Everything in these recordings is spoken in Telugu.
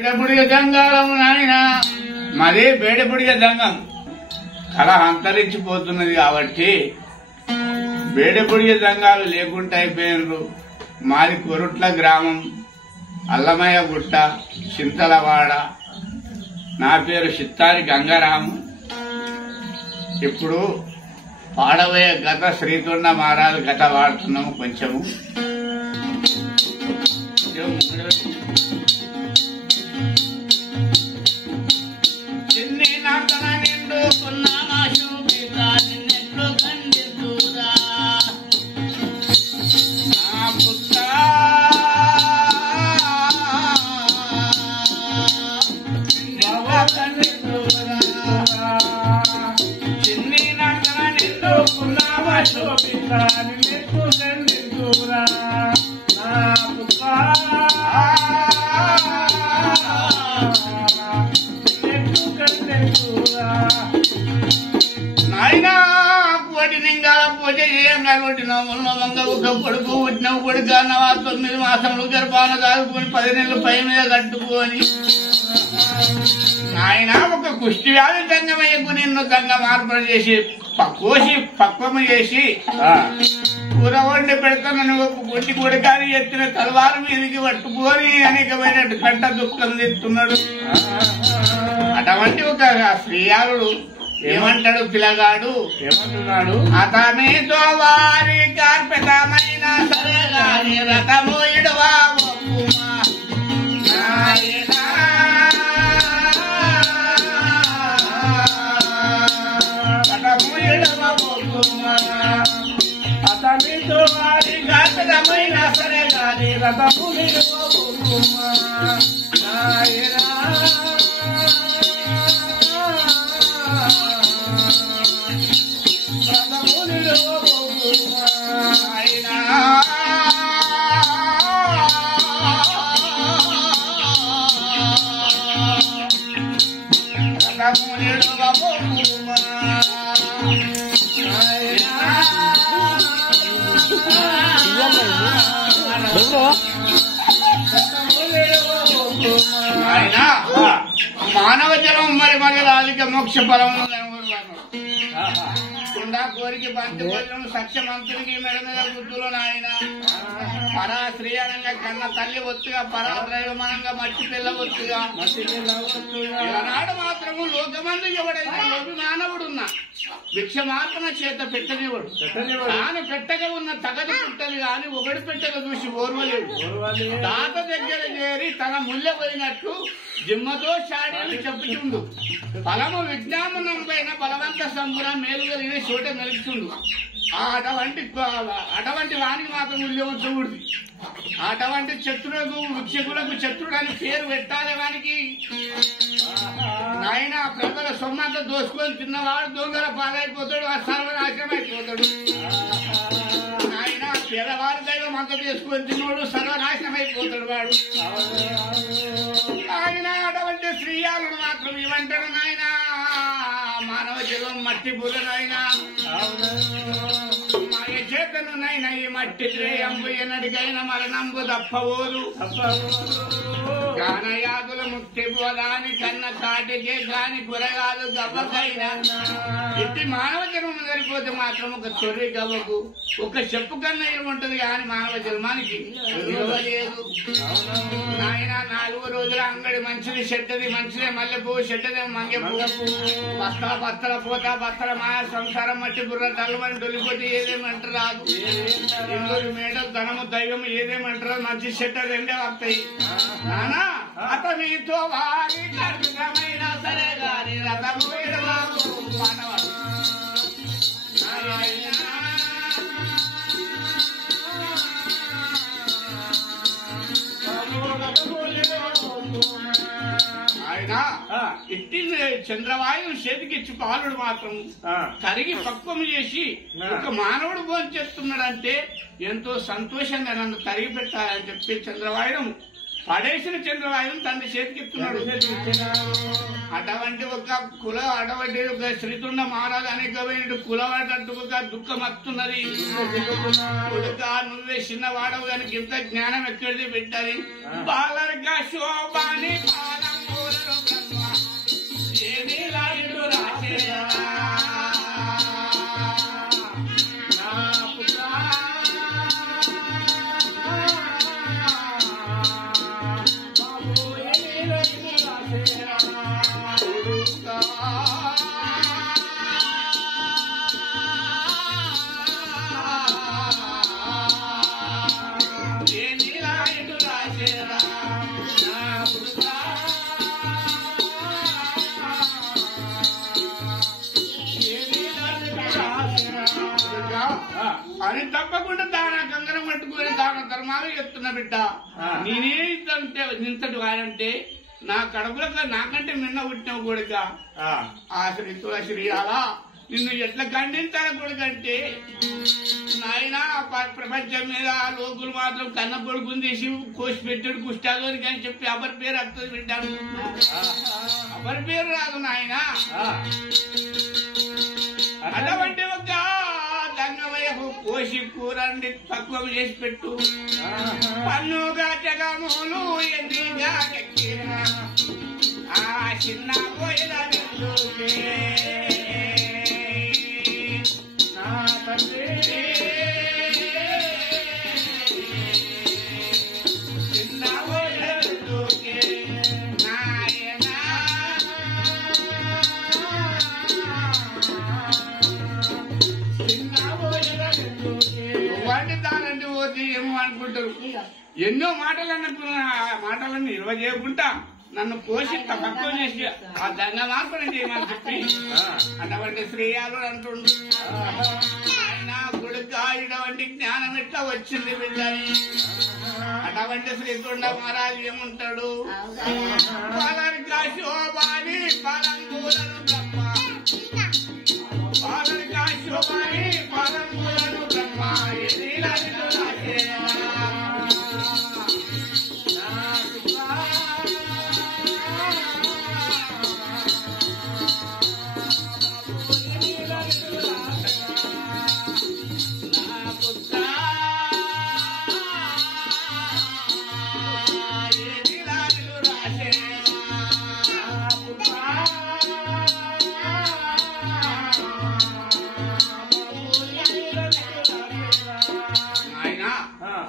బేడపుడిగ జంగాలము నాయన మాది బేడపుడిగ జంగం కళ అంతరించిపోతున్నది కాబట్టి బేడపుడిగ జంగాలు లేకుండా అయిపోయినరు. మాది కొరుట్ల గ్రామం, అల్లమయ్య గుట్ట, చింతలవాడ. నా పేరు చిత్తారి గంగారాము. ఇప్పుడు పాడబోయే గత శ్రీతుండ మహారాజు గత వాడుతున్నాము. కొంచెము చిన్ని నాటన నిండుకున్నామా శోభితా నిన్నెట్లు ఖండితురా నా పుత్ర చిన్ని నాటన నిండుకున్నామా శోభితా నిన్నెట్లు ఖండితురా నా పుత్ర నాయనా కోటి నింగాల పూజ చేయంగా కొట్టినావు. మంగ ఒక కొడుకు పుట్టినవు. కొడుకు అన్నవా 9 మాసములు గర్భాన దాదుకొని 10 నెలలు పై మీద కట్టుకొని నాయన ఒక కుష్టి వ్యాధి దంగమయ్యకు నిన్ను దంగ మార్పులు చేసి కోసి పక్వము చేసి కూర వండి పెడతానని ఒక గుడ్డి కొడుకాని ఎత్తిన తలవారు మీదికి పట్టుకొని అనేకమైన కంట దుఃఖం తెస్తున్నాడు. అటువంటి ఒక శ్రీయాలుడు ఏమంటాడు పిల్లగాడు? ఏమంటున్నాడు? అతనితో వారి కార్పెతమైన సరే గాని రథము ఇడవా ఒప్పుమా నాయనా రథము ఇడవా ఒప్పుమా అతనితో వారి కార్పెతమైన సరే గాని రథము ఇడవా ఒప్పుమా నాయనా మానవ జనం మరి మరి రాలిక మోక్ష ఫలము కుండా కోరిక బంధువులను సత్యమంతుడికి మెడ మీద బుద్ధులు నాయన పరా శ్రీయానంగా కన్న తల్లి ఒత్తుగా పరా దైవమనంగా మట్టి పిల్ల ఒత్తుగా ఈనాడు మాత్రము లోకమందు ఎవడైతే లోకి మానవుడున్నా భిక్ష మాత్రమ చేత పెట్టనివాడు. తాను పెట్టగా ఉన్న తగదు పుట్టని గాని ఒకటి పెట్టగా చూసి ఓర్వలేడు. తాత దగ్గర చేరి తన ముల్లె పోయినట్లు జిమ్మతో చాడీలు చెప్పుచుండు. ఫలము విజ్ఞానం పైన బలవంత సంబుర మేలు కలిగిన చోట నిలుచుండు. అటువంటి వానికి మాత్రం ఉల్లేవచ్చకూడదు. అటువంటి శత్రులకు వృక్షకులకు శత్రుడు అని పేరు పెట్టాలి. వానికి నాయన ప్రజల సొమ్మంతా దోసుకొని తిన్నవాడు దొంగల పాలైపోతాడు, ఆ సర్వనాశనం అయిపోతాడు. నాయన పేదవారి దైవం అంతా చేసుకొని తిన్నవాడు సర్వనాశనం అయిపోతాడు వాడు. ఆయన అటువంటి శ్రీయాలను మాత్రం ఇవంటాడు నాయన మానవ జీవం మట్టి బుర్ర నాయన మాయ చేతను నైనా ఈ మట్టి శ్రేయంబు ఎన్నడికైనా మరణంబు తప్పవోదు. గానయాదుల ముక్తి పోదాని కన్న తాటికే కాని కూరగాదు గవ్వకైనా ఇట్టి మానవ జన్మం సరిపోతే మాత్రం ఒక తొర్రి గవ్వకు ఒక చెప్పు కన్నా ఏముంటది కానీ మానవ జన్మానికి విలువలేదు. నాయన 4 రోజుల అంగడి మంచిది చెట్టది మంచిదే మల్లెపువ్వు చెట్టదే మంగెపువ్వు బస్తా బత్తల పోతా బత్తల మాయ సంసారం మట్టి బుర్ర తల్లమని తొలిపోతే ఏదేమంటారు రాదు. ఇందరు మేడలు ధనము దైవము ఏదేమంటారు మంచి చెట్ట రెండే వస్తాయి. నానా అతనితో వారి కర్మికమైన సరే గాని రథము మానవ ఆయన ఇట్టి చంద్రవాయువు చేతికిచ్చి పాలుడు మాత్రం కరిగి పక్వము చేసి ఒక మానవుడు భోజనం చేస్తున్నాడంటే ఎంతో సంతోషంగా నన్ను తరిగి పెట్టాలని చెప్పి చంద్రవాయుడు పడేసిన చంద్రవాయువు తండ్రి చేతికిస్తున్నాడు. అటువంటి ఒక శ్రీతుండ మహారాజు అనేకమైన కులవాడట్టు ఒక దుఃఖం వస్తున్నది. కొడుక నువ్వే చిన్నవాడవు కనుక ఇంత జ్ఞానం ఎక్కడిది పెట్టాలి. బాలర్గా శోభాని మారు చెప్తున్నా బిడ్డ, నేనే ఇంతటి వాడంటే నా కడుపులో నాకంటే మిన్న పుట్టిన కొడుక ఆ శ్రీ తులసిలా నిన్ను ఎట్లా ఖండించాలి కొడుకంటే నాయన ప్రపంచం మీద లోకులు మాత్రం కన్న కొడుకుని తీసి కోసి పెట్టాడు కుష్టాలోనికి అని చెప్పి ఎవరి పేరు వస్తుంది వింటాను, ఎవరి పేరు రాదు నాయన. అటువంటి ఒక దంగమయ్యకు కోసి కూరండి తక్కువ చేసి పెట్టు, పన్నుగా జగములు ఎన్నిగా ఆ చిన్న పోయిన వాటిదానండి పోతే ఏమో అనుకుంటారు. ఎన్నో మాటలు అన్నట్టున్నా మాటలన్నీ నిల్వ చేయకుండా నన్ను పోషి తక్కువ చేసి ఆ దంగ మార్పుని చేయమని చెప్పి అటువంటి శ్రేయాలు అంటుండు. ఆయన గుడిక ఇటువంటి జ్ఞానం ఎట్లా వచ్చింది బిడ్డని అటువంటి శ్రీతుండ మహారాజు ఏముంటాడు, పాలరిక శోభాని పాలంగూలను బ్రహ్మ, పాలరిక శోభాని పాలంగూలను బ్రహ్మ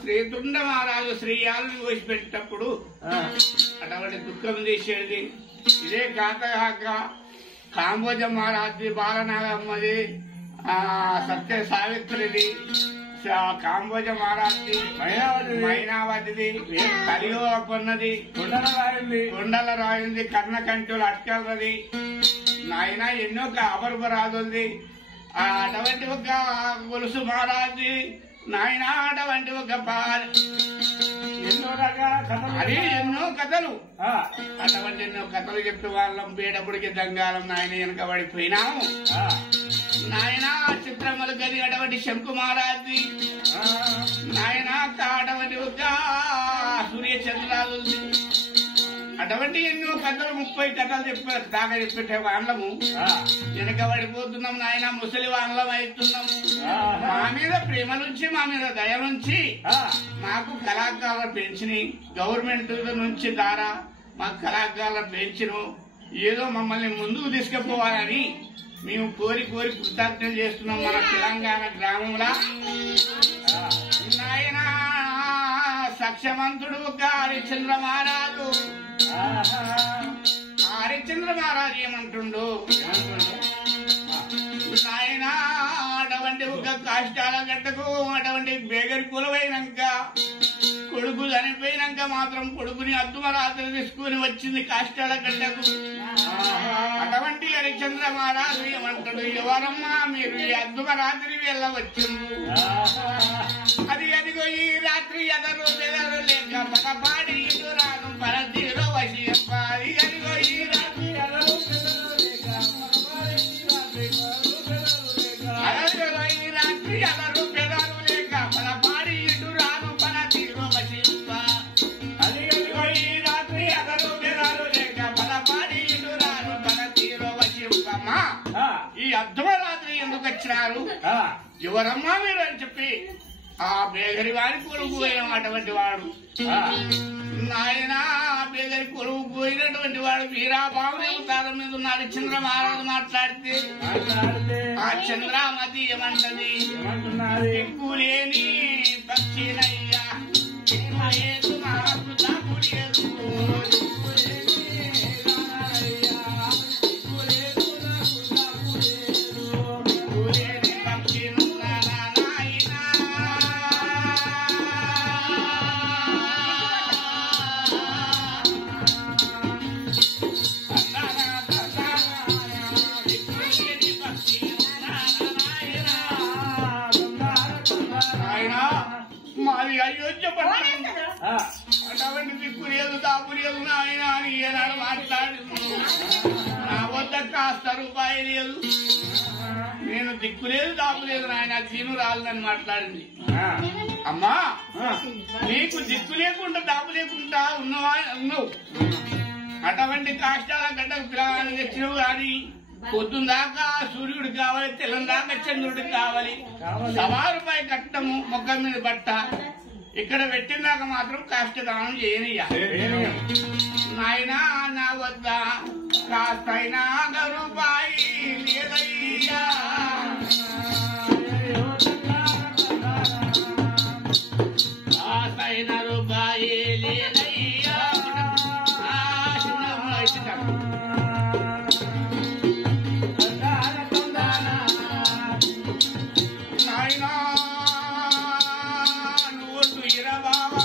శ్రీతుండ మహారాజు శ్రీయాలను కోసిపెట్టేటప్పుడు అటువంటి దుఃఖం తీసేది ఇదే కాక కాంబోజ మహారాజు బాలనాగమ్మది సత్య సావిత్రిది కాంబోజ మహారాజు మైనావతిది కలియుగన్నది కొండల రాయింది కర్ణకంఠులు అట్కలది నాయన ఎన్నో అపరూపరాజుంది అటువంటి ఒక గొలుసు మహారాజు నాయన అటువంటి ఒక అది ఎన్నో కథలు అటువంటి ఎన్నో కథలు చెప్పే వాళ్ళం పేటప్పుడికి దంగాలం నాయన వెనక పడిపోయినాము. నాయన చిత్రములు గది అటువంటి శంకు మహారాజు నాయన అటువంటి ఒక సూర్యచంద్రాలు అటువంటి ఎన్నో కథలు 30 కథలు దాకా చెప్పే వాళ్ళము వెనక పడిపోతున్నాం నాయన, ముసలి వాళ్ళం అవుతున్నాము. మా మీద ప్రేమ నుంచి మా మీద దయ నుంచి మాకు కళాకారుల పెన్షన్ గవర్నమెంట్ నుంచి ద్వారా మాకు కళాకారుల పెన్షన్ ఏదో మమ్మల్ని ముందుకు తీసుకుపోవాలని మేము కోరి కృతజ్ఞతలు చేస్తున్నాం. మన తెలంగాణ గ్రామంలో నాయన సక్షమంతుడు ఒక హరిశ్చంద్ర మహారాజు హరిశ్చంద్ర మహారాజు ఏమంటుండు, నాయన అటువంటి ఒక కష్టాల గట్టకు అటువంటి బేగరి కులవైనాక కొడుకు చనిపోయినాక మాత్రం కొడుకుని అద్దుమరాత్రి తీసుకుని వచ్చింది కష్టాల గట్టకు. అటువంటి హరిశ్చంద్ర మహారాజు ఏమంటాడు, ఎవరమ్మా మీరు ఈ అద్దుమరాత్రి వెళ్ళవచ్చింది, అది అదిగో ఈ రాత్రి ఎదరు బెదరు లేక పగపాడి ఇటు రాను పరతీరో వశింప, అది అదిగో ఈ రాత్రి ఎదరు ఈ రాత్రి ఎదరు బెదరు లేక పగపాడి ఇటు రాను పరతీరో వశింప, అది అదిగో ఈ రాత్రి ఎదరు బెదరు లేక పగపాడి ఇటు రాను పరతీరో వశింపమ్మా. ఈ అర్ధరాత్రి ఎందుకు వచ్చినారు, ఎవరమ్మా మీరు అని చెప్పి ఆ బేగరి వారి కొడుకు అటువంటి వాడు నాయన బేగరి కొడుకు పోయినటువంటి వాడు వీరాబాబు అవతారం మీద ఉన్నాడు. చంద్ర మహారాజు మాట్లాడితే ఆ చంద్రామతి ఏమంటది, ఎక్కులేని పక్షినయ్యా ఎక్కులేదు మాకు దాకులేదు, మాది అయోధ్య పట్ల కాస్త రూపాయి లేదు, నేను దిక్కు లేదు దాపు లేదు నాయన, తీను రాలని మాట్లాడింది. అమ్మా నీకు దిక్కు లేకుండా దాపు లేకుండా ఉన్నావు, అటువంటి కాష్టాల గడ్డకు పిలవాలని తెచ్చినవు గాని పొద్దున్న దాకా సూర్యుడు కావాలి, తెల్లం దాకా చంద్రుడికి కావాలి, 1,000 రూపాయి కట్టము మొక్క మీద బట్ట ఇక్కడ పెట్టినాక మాత్రం కాష్టదానం చేయనియ్యా. నాయనా నా వద్ద కాస్తైనా రూపాయి లేదయ్యా, కాస్తైన రూపాయి లేదయ్యా. నాయనా నువ్వు తుయ్యరా బావా,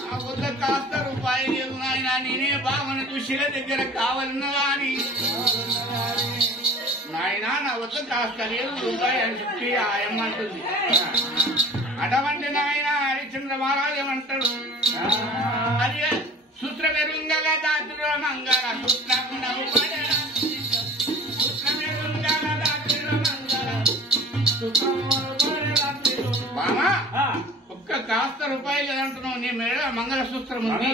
నా వద్ద కాస్త రూపాయి లేదు నాయన, నేనే బావని దుష్యుల దగ్గర కావాలన్నా గాని నాయన నా వద్ద కాస్త లేదు రూపాయి అని చెప్పి ఆయమ్మంటుంది. అటువంటి నాయన హరిశ్చంద్ర మహారాజు ఏమంటాడు, అది సూత్రమెరుంగల దాతుల మంగళ సూత్రమునవు పడెన, సూత్రమెరుంగల దాతుల మంగళ సూత్రమునవు పడెన. బామా ఒక్క కాస్త రూపాయలు లేదంటున్నావు, నీ మేడ మంగళసూత్రం ఉంది,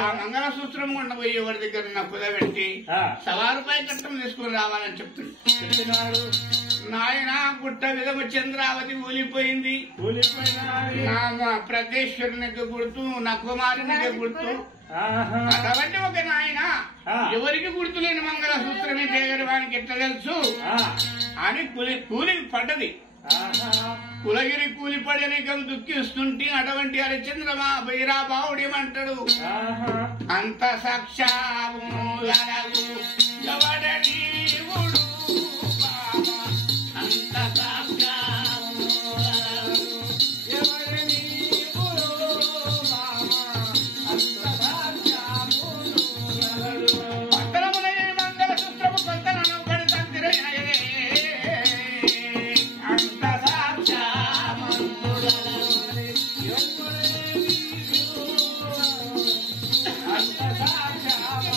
ఆ మంగళసూత్రం కొండ పోయి ఎవరి దగ్గర నా కుదబెట్టి 1,000 రూపాయలు కట్టం తీసుకుని రావాలని చెప్తున్నాడు. నాయన గుట్ట విధము చంద్రావతి ఊలిపోయింది, నా ప్రదేశ్వరునికి గుర్తు, నా కుమారునికి గుర్తు. అటువంటి ఒక నాయన ఎవరికి గుర్తులేని మంగళసూత్రమే పేగరవానికి ఎట్లా తెలుసు అని కూలి పడ్డది. కులగిరి కూలి పడనికం దుఃఖిస్తుంటే అటువంటి హరిశ్చంద్రమా బైరాబావుడు ఏమంటాడు, అంత సాక్షాము ఎవడనీవుడు అంత సాక్షాము ఎవడనీవుడు అంత సాక్షాము పట్టణమున మంగళసూత్రము కొంతనను కడతంతిరే అంత సాక్షాము అంత సాక్షాము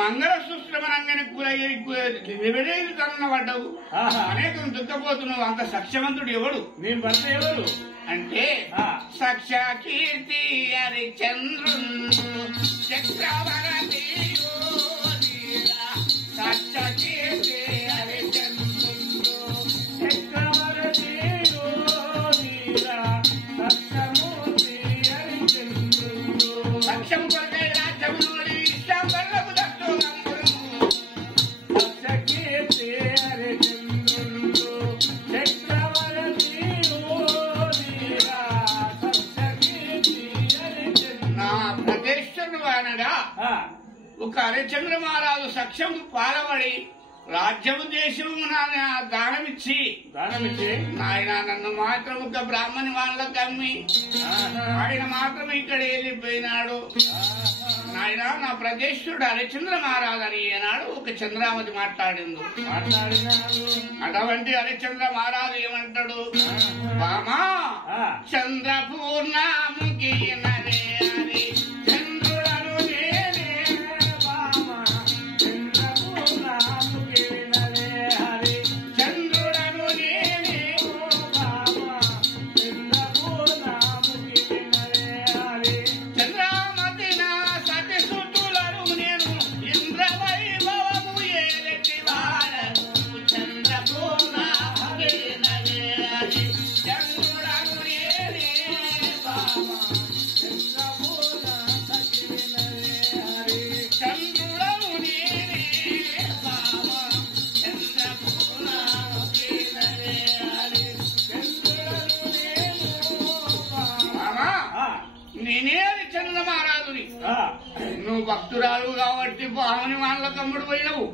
మంగళసూత్రమనంగానే నివేదేది తన పడ్డావు, అనేకం దుఃఖపోతున్నావు. అంత సక్షమంతుడు ఎవడు, నేను భర్త ఎవరు అంటే సక్ష కీర్తి హరిచంద్రుడు చక్రవర్తి సక్ష కీర్తి హరిచంద్రుడు చక్రవర్తి సక్షమూర్తి హరిచంద్రుడు సక్షము కొరకై రాజ్యము ఇష్టం వల్లము దట్టు సక్ష కీర్తి హరిచంద్రుడు చక్రవర్తి నా ప్రదేశుడు అనగా ఒక హరిశ్చంద్ర మహారాజు సఖ్యము పాలబడి రాజ్యము దేశము దానమిచ్చి ఆయన నన్ను మాత్రం ఒక బ్రాహ్మణి వాళ్ళకి అమ్మి ఆయన మాత్రం ఇక్కడ వెళ్ళిపోయినాడు. నాయన నా ప్రదేశుడు హరిశ్చంద్ర మహారాజు అని ఏనాడు ఒక చంద్రావతి మాట్లాడింది. అటువంటి హరిశ్చంద్ర మహారాజు ఏమంటాడు, బామా చంద్రపూర్ణముకి నరే హరి చంద్రుడను నేనే బామా చంద్రపూర్ణముకి నరే హరి చంద్రుడను నేనే బామా చంద్రపూర్ణముకి నరే హరి చంద్రామతి నా సతి సుతులను నేను ఇంద్రవైభవము ఏలటి వాడను చంద్రపూర్ణముకి నరే హరి చంద్రుడను నేనే బామా చంద్రపూర్ణముకి నరే హరి చంద్రుడను నేనే బామా చంద్రపూర్ణముకి నరే హరి చంద్రుడను నేను బామా నేనే హరిశ్చంద్ర మహారాజుని. నువ్వు భక్తురాలు కాబట్టి బామని వాళ్ళ తమ్ముడు పోయినవు.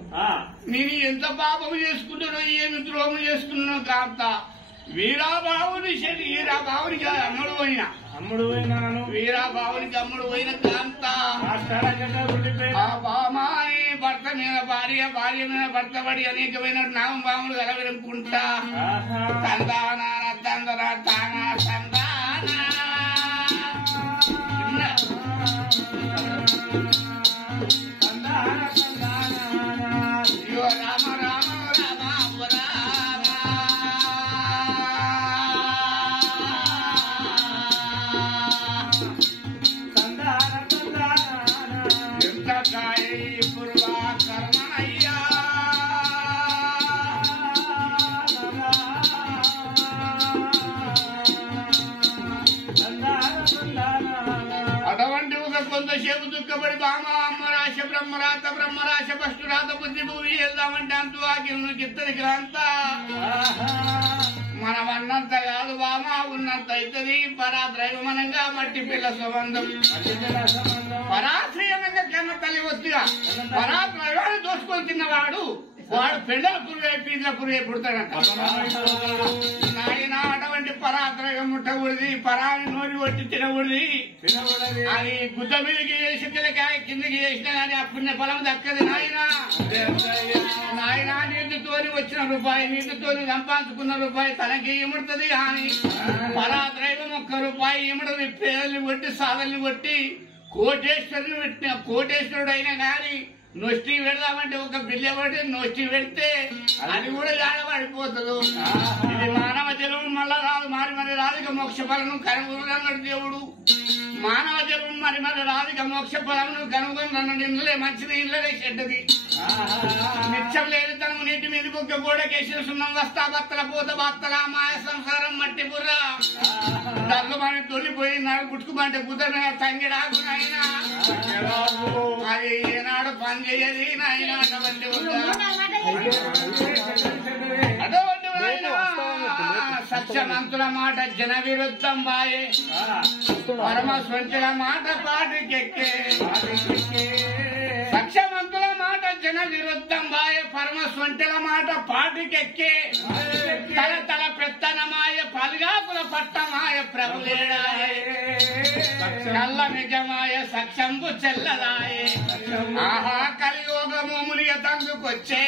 నేను ఎంత పాపము చేసుకుంటానో ఏమి ద్రోహం చేసుకున్నాను కాంత వీరాబావుని వీరాబావునికి అమ్ముడు పోయినా అమ్ముడు పోయినాను వీరాబావునికి అమ్ముడు పోయిన కాంత ఆ బామాని భర్త మీద భార్య భార్య మీద భర్త పడి అనేకమైన నామం బాములు కలవెనుకుంటా తందానా తందరా తానా తందానా అయ్యో రామ రామ రామ రామ ఎంత కాయ పురువా కర్మయ్యా అటువంటి ఒక కొంతసేపు దుఃఖపడి బామ అమ్మరాశ బ్రహ్మరాత బ్రహ్మరాశ పష్టురాత బుద్ధి భూమి వెళ్దామంటే అంటూ ఆకిలను కిత్తడికి అంతా మనం అన్నంత కాదు బామ ఉన్నంత అవుతుంది పరాద్రైవమనంగా మట్టి పిల్ల సంబంధం పరాశ్రయమంగా కన్న తల్లి వస్తుగా పరాద్రైవాన్ని దోసుకొని తిన్నవాడు వాడు పెండల పురుగు పీజల పురుగు పుడతాడంట నాయన అటువంటి పరాద్రయం ముట్టకూడదు పరాని నోరి కొట్టి తినకూడదు అది గుద్ద మీదకి వేసి పిల్లకాయ కిందకి వేసినా కానీ ఆ పుణ్య ఫలం దక్కది నాయన నాయన నీటితోని వచ్చిన రూపాయి నీటితోని సంపాదించుకున్న రూపాయి తనకి ఇముడుతుంది కానీ పరాద్రైవం ₹1 ఇముడది పేదల్ని కొట్టి సాదల్ని కొట్టి కోటేశ్వరుడు అయినా కానీ నొష్టి పెడదామంటే ఒక బిల్లె పడి నొష్టి పెడితే అది కూడా గాడపడిపోతుంది ఇది మానవ జలం మళ్ళా రాదు మరి రాధిక మోక్ష ఫలను కనుగొనన్నాడు దేవుడు మానవ జలం మరి రాధిక మోక్ష ఫలమును కనుగొనన్నాడు ఇందులే మంచిది ఇందులే చెడ్డది నిత్యం లేదు తనము నీటి మీదకి ఒక గోడకేసిన సున్నం వస్తా బత్తల పూత బత్తల మాయ సంసారం మట్టి బుర్ర దగ్గమని తొలిపోయి నాడు గుట్టుకుమంటే కుదర తంగిడాకు నాయన అది ఏనాడు పని చేయది నాయన అటువంటి సత్యమంతుల మాట జన విరుద్ధం బాయే పరమ స్వంతుల మాట పాటికెక్కే సత్యమంతుల మాట జన విరుద్ధం బాయే పరమ స్వంతుల మాట పాటికెక్కే తల పెత్తనమాయ పల్గాకుల పట్టమాయ ప్రభులేడాయే కల్ల నిజమాయ సత్యంబు చెల్లదాయే ఆహా కలియోగము మునిగ తందుకొచ్చే